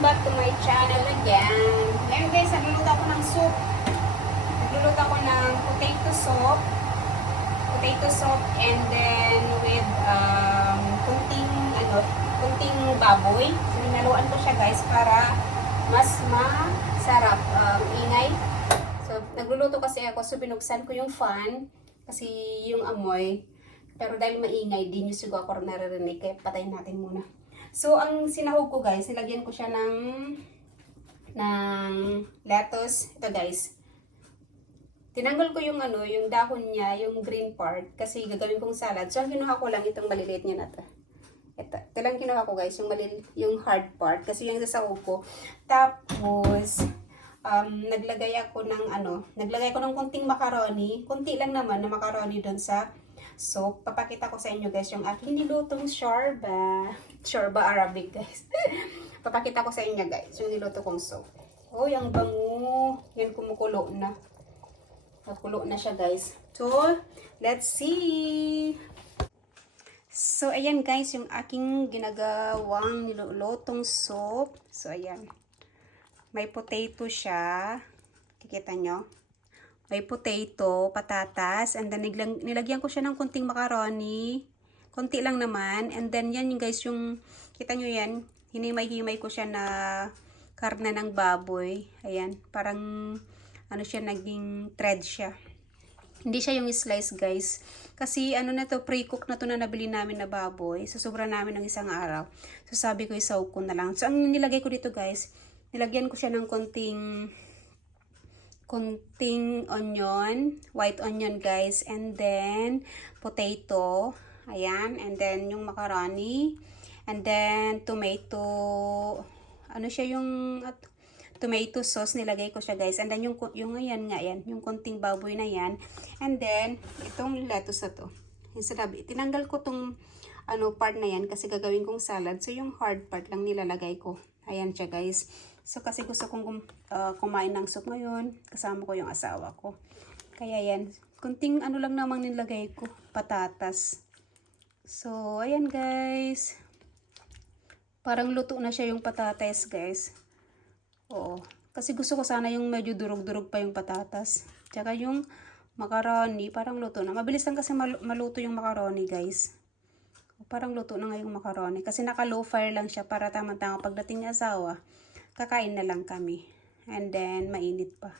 back to my channel again. Ngayon guys, nagluluto ako ng soup. Nagluluto ako ng potato soup and then with kunting baboy. So hinaluan ko siya guys para mas masarap, ingay. So nagluluto kasi ako, so binuksan ko yung fan kasi yung amoy. Pero dahil maingay, di nyo siguro ako naririnig, kaya patayin natin muna. So, ang sinahog ko guys, nilagyan ko siya ng lettuce. Ito guys. Tinanggal ko yung yung dahon niya, yung green part, kasi gagawin kong salad. So, ang kinuha ko lang itong maliliit niya na to. Ito lang kinuha ko guys, yung hard part, kasi yung sasahog ko. Tapos, naglagay ako ng konting macaroni. Konti lang naman na macaroni doon sa soup. Papakita ko sa inyo guys yung aking nilutong shorba. Shorba Arabic guys. Papakita ko sa inyo guys yung niluto kong soup. Oh, yung bango. Yan kumukulo na. Nakulo na siya guys. So, let's see. So, ayan guys yung aking ginagawang nilutong soup. So, ayan. May potato siya. Kikita nyo? May potato, patatas, and then nilagyan ko siya ng konting macaroni. Konti lang naman. And then yan yung guys, yung, kita nyo yan, hinimay-himay ko siya na karne ng baboy. Ayan, parang, siya, naging thread siya. Hindi siya yung slice guys. Kasi na to, pre-cook na to na nabili namin na baboy. So, sobra namin ng isang araw. So, sabi ko, isaw ko na lang. So, ang nilagay ko dito guys, nilagyan ko siya ng konting onion, white onion guys, and then potato, ayan, and then yung macaroni, and then tomato, siya yung tomato sauce, nilagay ko siya guys, and then yung ayan nga yan, yung konting baboy na yan, and then itong lettuce na to, tinanggal ko tong part na yan kasi gagawin kong salad, so yung hard part lang nilalagay ko, ayan siya guys. So, kasi gusto kong kumain ng soup ngayon. Kasama ko yung asawa ko. Kaya yan. Kunting lang namang nilagay ko. Patatas. So, ayan guys. Parang luto na siya yung patatas guys. Oo. Kasi gusto ko sana yung medyo durog-durog pa yung patatas. Tsaka yung macaroni, parang luto na. Mabilis lang kasi maluto yung macaroni guys. Parang luto na nga yung macaroni. Kasi naka low fire lang siya para tama-tama pagdating ng asawa. Kakain na lang kami. And then, mainit pa.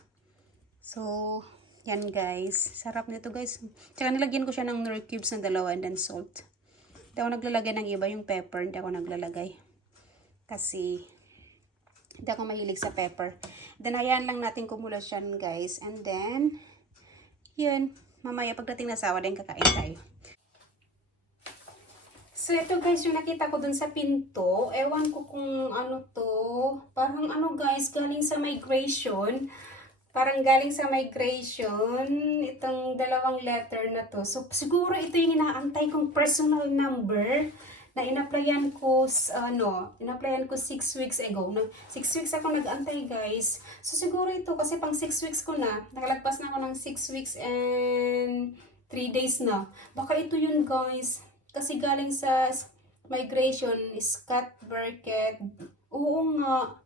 So, yan guys. Sarap nito guys. Tsaka nilagyan ko siya ng nor cubes na 2 and then salt. Hindi ako naglalagay ng iba. Yung pepper, hindi ako naglalagay. Kasi, hindi ako mahilig sa pepper. Then, hayaan lang natin kumulo siya guys. And then, yun. Mamaya pagdating na asawa din kakain tayo. So, ito guys, yung nakita ko dun sa pinto. Ewan ko kung to. Parang guys, galing sa migration. Parang galing sa migration. Itong 2 letter na to. So, siguro ito yung inaantay kong personal number na in-applyan ko, 6 weeks ago. 6 weeks ako nag-antay guys. So, siguro ito kasi pang 6 weeks ko na. Nakalagpas na ako ng 6 weeks and 3 days na. Baka ito yun guys. Kasi galing sa migration, Scott Burkett. Oo nga.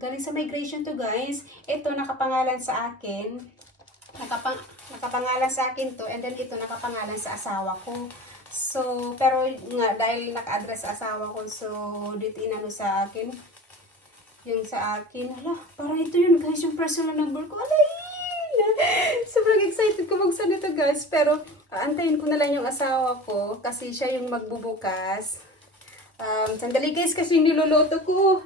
Galing sa migration to guys. Ito nakapangalan sa akin. Nakapangalan sa akin to. And then ito nakapangalan sa asawa ko. So, pero nga, dahil naka-address sa asawa ko, so, dito sa akin. Yung sa akin. Hala, parang ito yun guys, yung personal number ko. Alay! Sobrang excited ko buksan ito guys. Pero, antayin ko na lang yung asawa ko kasi siya yung magbubukas. Sandali guys kasi yung niluluto ko.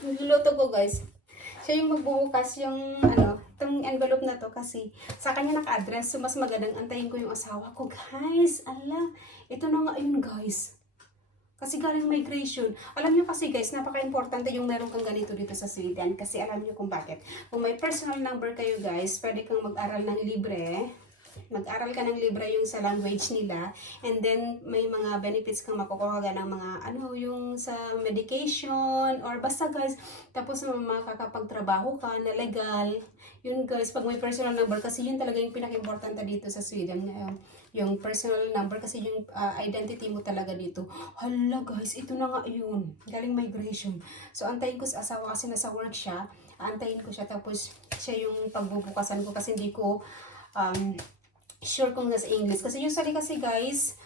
Niluluto ko guys. Siya yung magbubukas yung itong envelope na to kasi sa kanya naka-address. So mas magandang antayin ko yung asawa ko guys. Ala, ito na nga yun guys. Kasi galing migration. Alam nyo kasi guys, napaka-importante yung meron kang ganito dito sa Sweden. Kasi alam nyo kung bakit. Kung may personal number kayo guys, pwede kang mag-aral ng libre. mag-aral ka ng libre yung sa language nila, and then may mga benefits kang makukuha ka ng mga ano yung sa medication or basta guys, tapos makakapagtrabaho ka na legal. Yun guys, pag may personal number, kasi yun talaga yung pinaka-importante dito sa Sweden ngayon, yung personal number, kasi yung identity mo talaga dito. Hala guys, ito na nga yun, galing migration. So antayin ko sa asawa kasi nasa work siya, antayin ko siya, tapos siya yung pagbubukasan ko kasi hindi ko sure kung nasa English. Kasi usually kasi guys,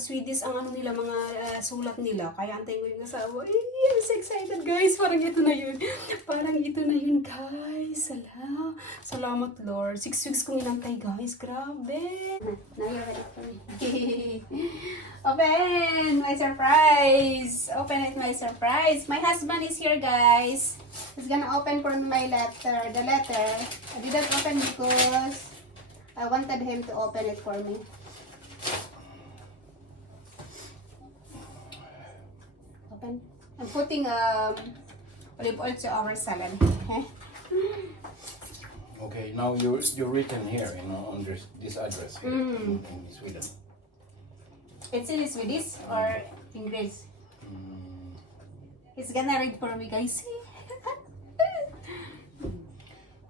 Swedish ang ano nila, mga sulat nila. Kaya antayin ko yung asawa. I'm so excited guys. Parang ito na yun. Parang ito na yun guys. Salamat Lord. 6 weeks kong inantay guys. Grabe. Open my surprise. Open it my surprise. My husband is here guys. He's gonna open for my letter. The letter. I didn't open because I wanted him to open it for me. Open. I'm putting olive oil to our salad. Okay? Okay, now you're written here, you know, on this address here in Sweden. It's in Swedish or English? He's gonna read for me, guys.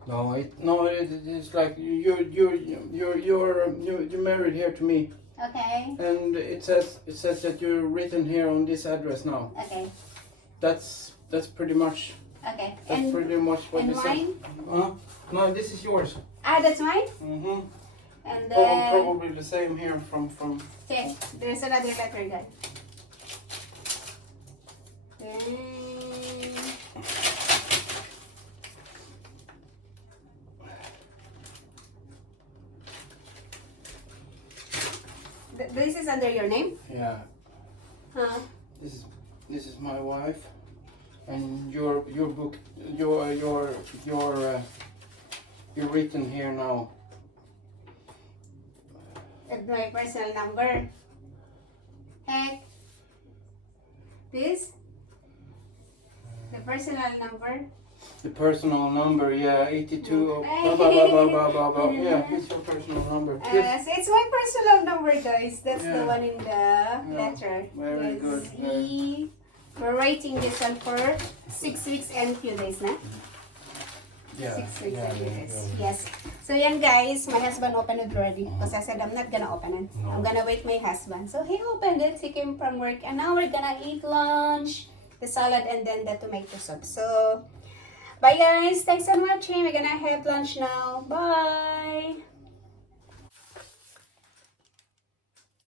It's like you're married here to me, Okay. and it says that you're written here on this address now. Okay. That's pretty much Okay. that's pretty much what and you said. mine? No, this is yours. That's mine. Mm-hmm. And then Probably the same here from. okay, there's another letter, guys. Then this is under your name? Yeah. Huh? This is my wife, and your book, you're written here now. And my personal number. Heck. This? The personal number? The personal number, yeah, 82. Okay. Yeah, it's your personal number. Yes. So it's my personal number, guys. That's the Yeah. one in the letter. Very Yes. good. We're writing this one for 6 weeks and few days na. Yeah. 6 weeks yeah, and few yeah, days. yeah. Yes. So yan guys, my husband opened it already. Because I said I'm not gonna open it. No. I'm gonna wait my husband. So he opened it. He came from work. And now we're gonna eat lunch, the salad, and then the tomato soup. So bye guys. Thanks for watching. We're gonna have lunch now. Bye.